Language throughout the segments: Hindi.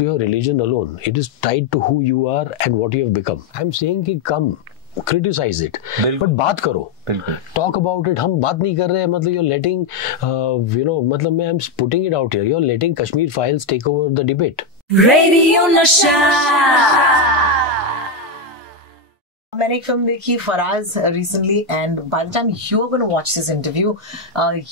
to your religion alone. It is tied to who you are and what you have become. I'm saying कि come criticize it, but बात करो, talk about it. हम बात नहीं कर रहे हैं, मतलब you're letting मतलब मैं I'm putting it out here. You're letting Kashmir Files take over the debate. Radio Nasha. मैंने एक फिल्म देखी Faraz recently and by the time you are gonna watch this interview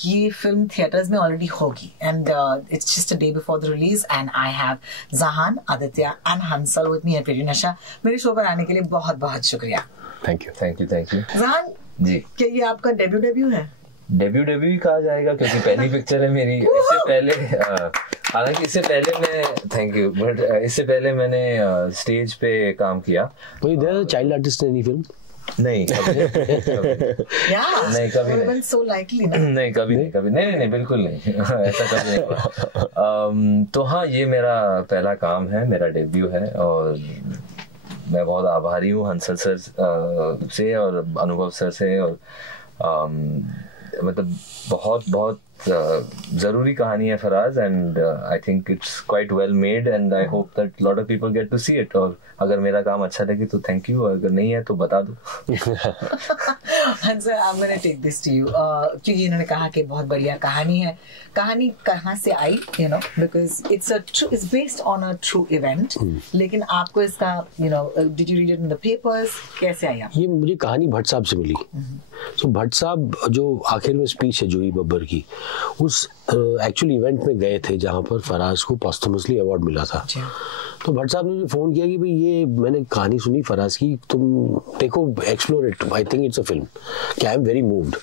ये फिल्म थिएटर्स में ऑलरेडी होगी and it's just a day before the release and I have Jahan, Aditya and Hansal with me at radio Nasha. मेरे शो पर आने के लिए बहुत बहुत शुक्रिया. Thank you. जहान जी, क्या ये आपका डेब्यू है? डेब्यू ही कहा जाएगा क्योंकि पहली पिक्चर है मेरी. इससे पहले हालांकि इससे पहले मैं थैंक यू बट इससे पहले मैंने स्टेज पे काम किया. कोई their child artist in any film? नहीं कभी नहीं बिल्कुल नहीं ऐसा कभी नहीं हुआ. तो हाँ, ये मेरा पहला काम है, मेरा डेब्यू है और मैं बहुत आभारी हूँ हंसल सर से और अनुभव सर से. और मतलब बहुत जरूरी कहानी है Faraz and I think it's quite well made and I hope that lot of people get to see it. और अगर मेरा काम अच्छा लगे तो थैंक यू, अगर नहीं है तो बता दो. Hansa, I'm going to take this to you. क्योंकि इन्होंने कहा कि बहुत बढ़िया कहानी है. कहानी कहाँ से आई, because it's based on a true event. लेकिन आपको इसका, did you read it in the papers? कैसे आई आप? ये मुझे कहानी भट्ट साहब से मिली. So भट्ट साहब जो आखिर में स्पीच है जूही बब्बर की, उस एक्चुअल इवेंट में गए थे जहाँ पर फराज को पोस्टमसली अवार्ड मिला था. तो भट्ट साहब ने मुझे फोन किया कि भाई ये मैंने कहानी सुनी फराज की, तुम देखो, explore it, I think it's a film, I am very moved.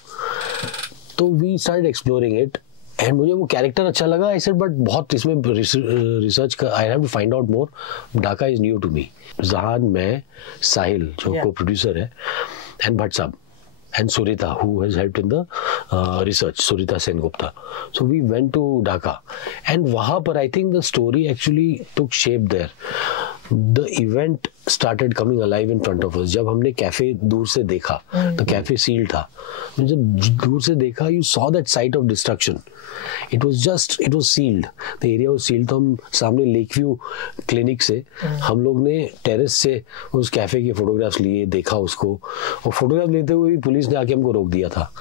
तो we started exploring it and मुझे वो कैरेक्टर अच्छा लगा. आई सेड बट बहुत इसमें रिसर्च का, I have to find out more. Dhaka is new to me. Jahaan, मैं, साहिल जो को प्रोड्यूसर है, एंड भट्ट साहब and Surita, who has helped in the research, Surita Sengupta. So we went to Dhaka and वहाँ पर I think the story actually took shape there. The event started coming alive in front of us. जब हमने कैफे दूर से देखा, तो कैफे सील्ड था. जब दूर से देखा, you saw that site of destruction. It was sealed. The area was sealed. तो हम सामने लेक व्यू क्लिनिक से हम लोग ने टेरेस से उस कैफे के फोटोग्राफ्स लिए, देखा उसको, और फोटोग्राफ लेते हुए भी पुलिस ने आके हमको रोक दिया था.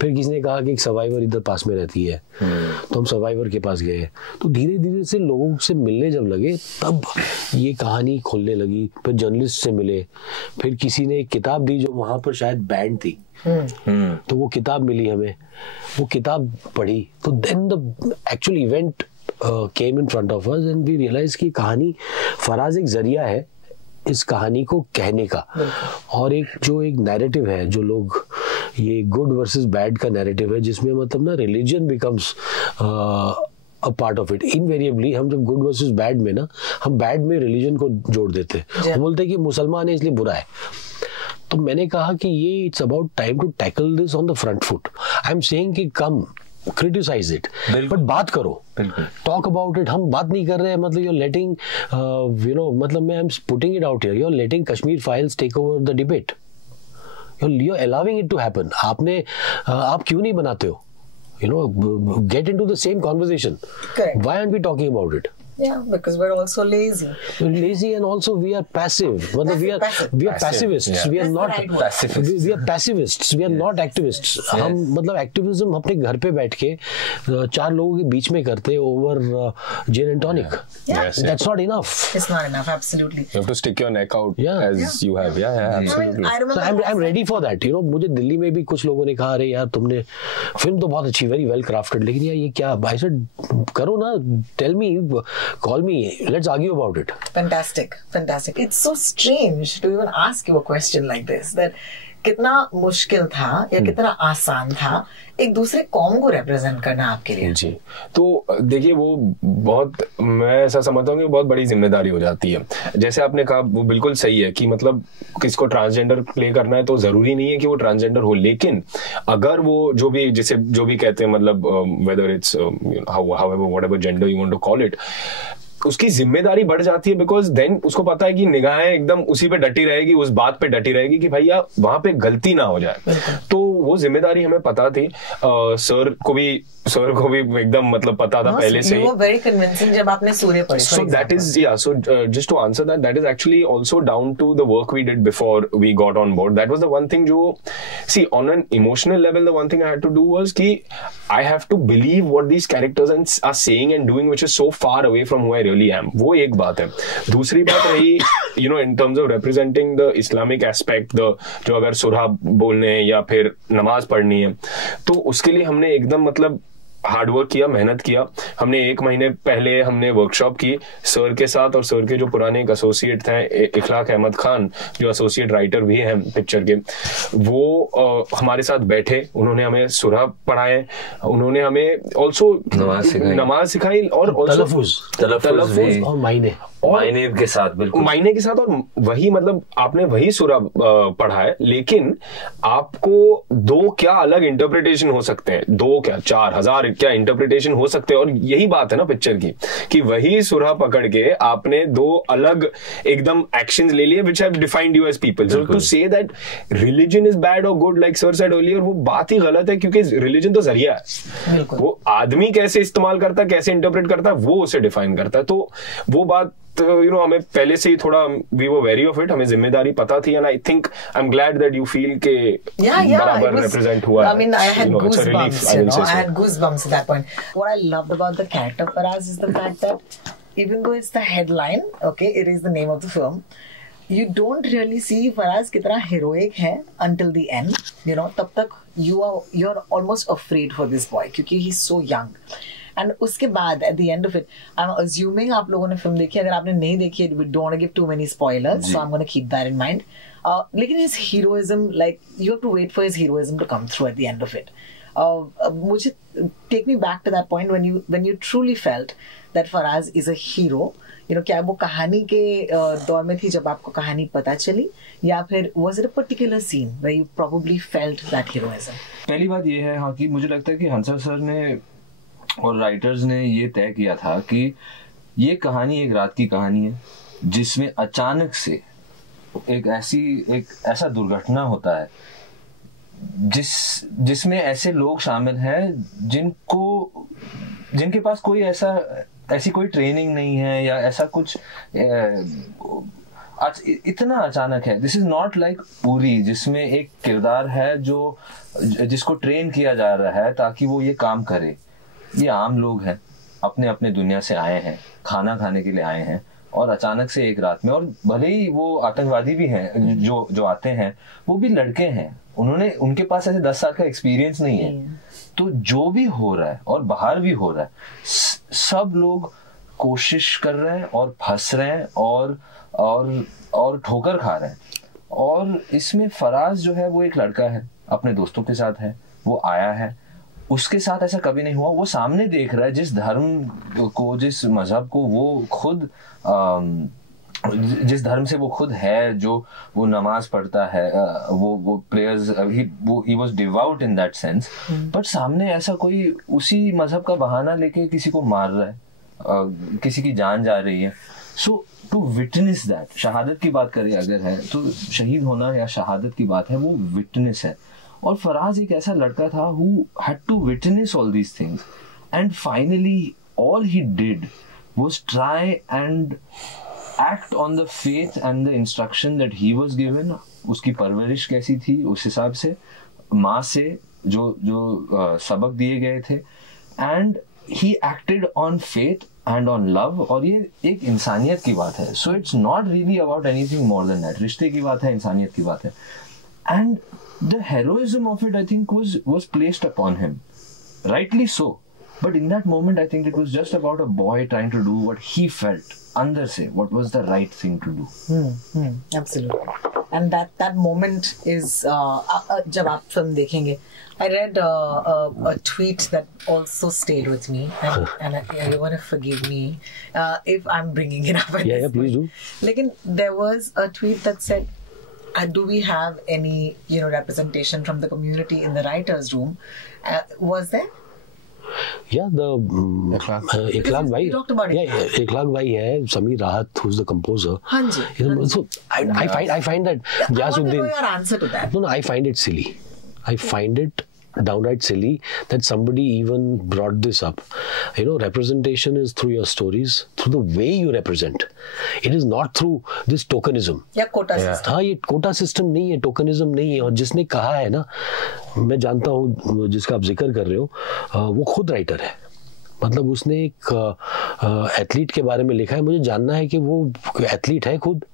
फिर किसी ने कहा कि एक सर्वाइवर इधर पास में रहती है, तो हम सर्वाइवर के पास गए. तो धीरे धीरे से लोगों से मिलने जब लगे, तब ये कहानी खुलने लगी. फिर जर्नलिस्ट से मिले, फिर किसी ने एक किताब दी जो वहां पर शायद बैंड थी, तो वो किताब मिली हमें, वो किताब पढ़ी. तो then the actual event came in front of us and we realize कि कहानी फराज एक जरिया है इस कहानी को कहने का. और एक नैरेटिव है, जो लोग ये गुड वर्सेस बैड का नैरेटिव है, जिसमें मतलब ना religion becomes a part of it. Invariably हम जब गुड वर्सेस बैड में ना, हम बैड में रिलीजन को जोड़ देते हैं. हम बोलते हैं कि मुसलमान है इसलिए बुरा है. तो मैंने कहा कि ये it's about time to tackle this on the front foot. I am saying कि कम क्रिटिसाइज इट, बट बात करो, टॉक अबाउट इट. हम बात नहीं कर रहे हैं, मतलब you're letting मतलब मैं I'm putting it out here. You're letting Kashmir Files take over the debate. You're allowing it to happen. आप क्यों नहीं बनाते हो? Get into the same conversation. Correct. Why aren't we talking about it? Yeah, because we're also lazy. We're lazy and also we are passive. We are pacifists. Yeah. We are not pacifists. We are pacifists. We are not activists. हम मतलब एक्टिविज्म अपने घर पे बैठ के 4 लोगों के बीच में करते over gin and tonic. Yeah. Yes, That's not enough. It's not enough. Absolutely. You have to stick your neck out as you have. Yeah, absolutely. I remember. So I'm ready for that. मुझे दिल्ली में भी कुछ लोगों ने कहा, अरे यार तुमने फिल्म तो बहुत अच्छी, very well crafted, लेकिन यार ये क्या? I said करो ना, tell me, call me, let's argue about it. Fantastic. It's so strange to even ask you a question like this, that कितना मुश्किल था या कितना आसान था एक दूसरे कौम को रिप्रेजेंट करना आपके लिए? जी, तो देखिए वो बहुत, मैं ऐसा समझता हूँ कि बहुत बड़ी जिम्मेदारी हो जाती है. जैसे आपने कहा वो बिल्कुल सही है कि मतलब किसको ट्रांसजेंडर प्ले करना है तो जरूरी नहीं है कि वो ट्रांसजेंडर हो, लेकिन अगर वो जो भी कहते हैं, मतलब whether it's whatever gender you want to call it, उसकी जिम्मेदारी बढ़ जाती है. बिकॉज देन उसको पता है कि निगाहें एकदम उसी पे डटी रहेगी, उस बात पे डटी रहेगी कि भैया वहां पे गलती ना हो जाए. तो वो जिम्मेदारी हमें पता थी, सर को भी एकदम मतलब पता था पहले से ही। वो वेरी कन्विंसिंग जब आपने सूर्य पढ़ी। So that is, yeah, so just to answer that is actually also down to the work we did before we got on board. That was the one thing जो, see, on an emotional level, the one thing I had to do was कि I have to believe what these characters are saying and doing, which is so far away from who I really am. वो एक बात है। दूसरी बात रही, you know, in terms of representing the Islamic aspect, जो अगर सुरहा बोलने हैं या फिर नमाज पढ़नी है, तो उसके लिए हमने एकदम मतलब हार्डवर्क किया, मेहनत किया। हमने 1 महीने पहले हमने वर्कशॉप की सर के साथ, और सर के जो पुराने एक एसोसिएट थे इखलाक अहमद खान, जो एसोसिएट राइटर भी हैं पिक्चर के, वो हमारे साथ बैठे, उन्होंने हमें सुरहा पढ़ाए, उन्होंने हमें ऑल्सो नमाज सिखाई और तलफ़ुज़ और मायने के साथ, बिल्कुल मायने के साथ। और वही मतलब आपने वही सूरा पढ़ा है, लेकिन आपको 2 क्या अलग इंटरप्रिटेशन हो सकते हैं, 2 क्या 4000 क्या इंटरप्रिटेशन हो सकते हैं। और यही बात है ना पिक्चर की, कि वही सूरा पकड़ के आपने 2 अलग एकदम एक्शंस ले लिए, which have defined you as people. So to say that religion is bad और good, like sir said earlier, वो बात ही गलत है, क्योंकि रिलीजन तो जरिया है, वो आदमी कैसे इस्तेमाल करता है, कैसे इंटरप्रेट करता है, वो उसे डिफाइन करता है। तो वो बात you know, हमें पहले से ही थोड़ा we were wary of it, हमें जिम्मेदारी पता थी, and I think I'm glad that you feel के बराबर represent हुआ है। I mean, I had goosebumps, you know, I had goosebumps at that point. What I loved about the character Faraz is the fact that even though it's the headline, okay, it is the name of the film, you don't really see Faraz कितना heroic है until the end, you know, तब तक you're almost afraid for this boy क्योंकि he's so young. And उसके बाद at the end of it, I'm assuming आप लोगों ने फिल्म देखी, अगर आपने नहीं देखी, we don't want to give too many spoilers, so I'm going to keep that in mind. लेकिन his heroism, like you have to wait for his heroism to come through at the end of it. मुझे take me back to that point when you truly felt that Faraz is a hero. You know, क्या वो कहानी के दौर में थी जब आपको कहानी पता चली, या फिर was it a particular scene where you probably felt that heroism? पहली बात ये है, हाँ, कि मुझे लगता है कि हंसल सर ने और राइटर्स ने ये तय किया था कि ये कहानी एक रात की कहानी है, जिसमें अचानक से एक ऐसा दुर्घटना होता है जिसमें ऐसे लोग शामिल हैं जिनके पास कोई ऐसी कोई ट्रेनिंग नहीं है, या ऐसा कुछ इतना अचानक है। दिस इज नॉट लाइक पूरी, जिसमें एक किरदार है जिसको ट्रेन किया जा रहा है ताकि वो ये काम करे। ये आम लोग हैं, अपने अपने दुनिया से आए हैं, खाना खाने के लिए आए हैं, और अचानक से एक रात में, और भले ही वो आतंकवादी भी हैं जो आते हैं, वो भी लड़के हैं, उनके पास ऐसे 10 साल का एक्सपीरियंस नहीं है। तो जो भी हो रहा है और बाहर भी हो रहा है, सब लोग कोशिश कर रहे हैं और फंस रहे हैं और ठोकर खा रहे हैं। और इसमें फराज जो है वो एक लड़का है, अपने दोस्तों के साथ है, वो आया है, उसके साथ ऐसा कभी नहीं हुआ। वो सामने देख रहा है जिस धर्म को, जिस मजहब को वो खुद जिस धर्म से वो खुद है, जो वो नमाज पढ़ता है, वो prayers, he was devout in that sense, but सामने ऐसा कोई उसी मजहब का बहाना लेके किसी को मार रहा है, किसी की जान जा रही है। सो टू विटनेस दैट, शहादत की बात करें अगर है तो शहीद होना या शहादत की बात है, वो विटनेस है। और फराज एक ऐसा लड़का था who had to witness all these things, and finally all he did was try and act on the faith and the instruction that he was given. उसकी परवरिश कैसी थी, उस हिसाब से माँ से जो सबक दिए गए थे, and he acted on faith and on love. और ये एक इंसानियत की बात है, so it's not really about anything more than that. रिश्ते की बात है, इंसानियत की बात है, and the heroism of it, I think, was placed upon him, rightly so. But in that moment, I think it was just about a boy trying to do what he felt अंदर से, what was the right thing to do. Absolutely. And that moment is जब आप फिल्म देखेंगे, I read a tweet that also stayed with me, and you're going to forgive me if I'm bringing it up. Yeah, please do. लेकिन there was a tweet that said, do we have any, representation from the community in the writers' room? Was there? Yeah, the Ikhlaq Bhai. We talked about it. Yeah, Ikhlaq Bhai hai, Sameer Rahat, who's the composer. हाँ जी. So I find that I want to know your answer to that. No, I find it silly. I find it downright silly that somebody even brought this up. You know, representation is through your stories, through the way you represent. It is not through this tokenism. या कोटा सिस्टम. हाँ, ये कोटा सिस्टम नहीं है, टोकनिज्म नहीं है. और जिसने कहा है ना, मैं जानता हूँ जिसका आप जिक्र कर रहे हो, वो खुद राइटर है. मतलब उसने एक एथलीट के बारे में लिखा है. मुझे जानना है कि वो एथलीट है खुद.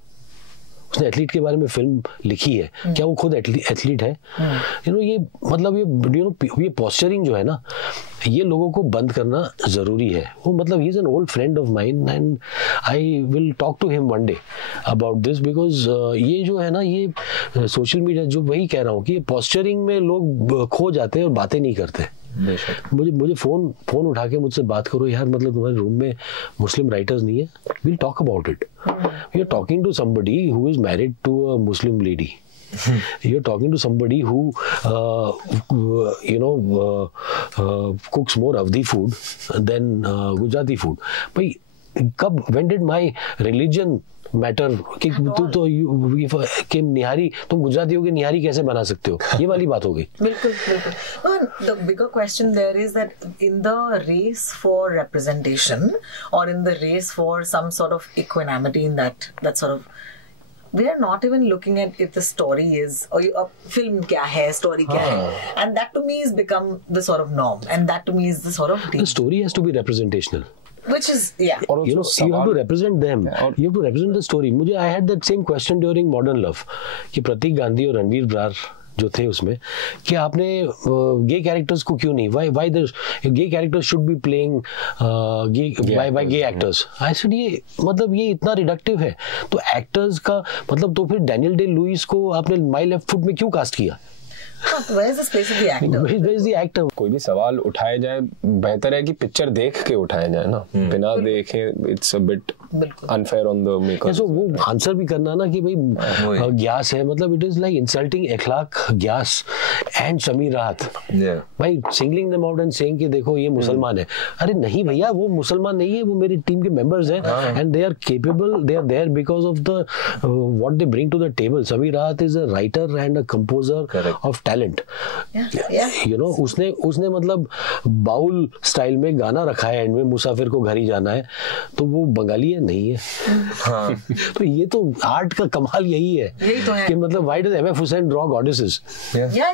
उसने एथलीट के बारे में फिल्म लिखी है. क्या वो खुद एथलीट है? यू नो, ये मतलब ये पोस्चरिंग जो है ना, ये लोगों को बंद करना जरूरी है. वो मतलब he is an old friend of mine and I will talk to him one day about this, because ये जो है ना, ये सोशल मीडिया, जो वही कह रहा हूँ कि पोस्चरिंग में लोग खो जाते हैं और बातें नहीं करते. मुझे फोन उठा के मुझसे बात करो यार, मतलब तुम्हारे रूम में मुस्लिम राइटर्स नहीं है, we'll talk about it. You're talking to somebody who is married to a Muslim lady. You're talking to somebody who cooks more Avdi food than Gujarati food. भाई कब, when did my religion matter कि कि निहारी, तुम गुजराती हो कि निहारी कैसे बना सकते हो, ये वाली बात हो गई. बिल्कुल बिल्कुल. The bigger question there is that in the race for representation or in the race for some sort of equanimity in that sort of, we are not even looking at if the story is, or film kya hai, story kya hai, and that to me has become the sort of norm, and that to me is the sort of the story has to be representational. Which is, yeah. Or you know, you have to represent them. You have to represent the story. मुझे I had that same question during Modern Love कि प्रतीक गांधी और रणवीर ब्रार जो थे उसमें, कि आपने गे कैरेक्टर्स को क्यों नहीं, why the gay characters should be playing by gay actors. I said ये मतलब ये इतना रिडक्टिव है. तो एक्टर्स का मतलब, तो फिर डैनियल डे लुइस को आपने माय लेफ्ट फुट में क्यों कास्ट किया? Where is the place of the actor? Where is the actor? कोई भी सवाल उठाया जाए, बेहतर है कि पिक्चर देख के उठाया जाए ना, बिना देखे it's a bit unfair on the maker. So वो आंसर भी करना ना कि भाई ग्यास है, मतलब it is like insulting Ikhlaq gas and Sameer राहत. भाई singling them out and saying कि देखो ये मुसलमान है. अरे नहीं भैया, वो मुसलमान नहीं है, वो मेरी टीम के मेंबर्स हैं and they are capable, they are there because of the what they bring to the table. Sameer Rahat is a writer and a composer of talent. You know, उसने मतलब बाउल स्टाइल में गाना रखा है एंड में, मुसाफिर को घर ही जाना है, तो वो बंगाली है नहीं है. हाँ. तो ये तो आर्ट का कमाल यही है, तो कि मतलब why does MF Husain draw goddesses? या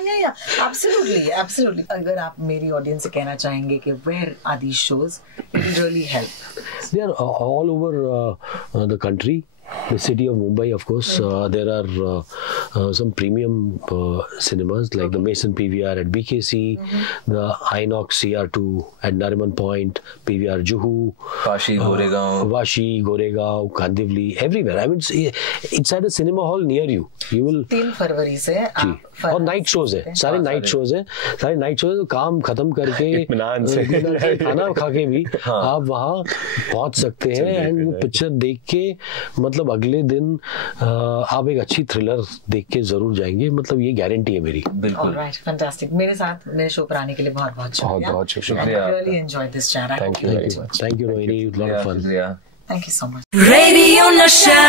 एब्सोल्युटली. अगर आप मेरी ऑडियंस से कहना चाहेंगे कि where are these shows, it will really help. They are all over the country. The city of Mumbai, of course, there are some premium cinemas like the Mason PVR at BKC, the Inox CR2 at Nariman Point, PVR Juhu, Vashi, Goregaon, Kandivli, everywhere. I mean, it's at a cinema hall near you. You will 3 फरवरी से और नाइट शोज है, सारे नाइट शोज हैं, सारे नाइट शोज. काम खत्म करके खाना खा के भी आप वहाँ पहुँच सकते हैं एंड वो पिक्चर देख के मतलब अगले दिन आप एक अच्छी थ्रिलर देख के जरूर जाएंगे. मतलब ये गारंटी है मेरी. बिल्कुल. फैंटास्टिक. मेरे साथ मेरे शो पर आने के लिए बहुत बहुत शुक्रिया. Really enjoyed this chat. Thank you very much. Thank you, Rohini. A lot of fun. Thank you so much. Radio Nasha.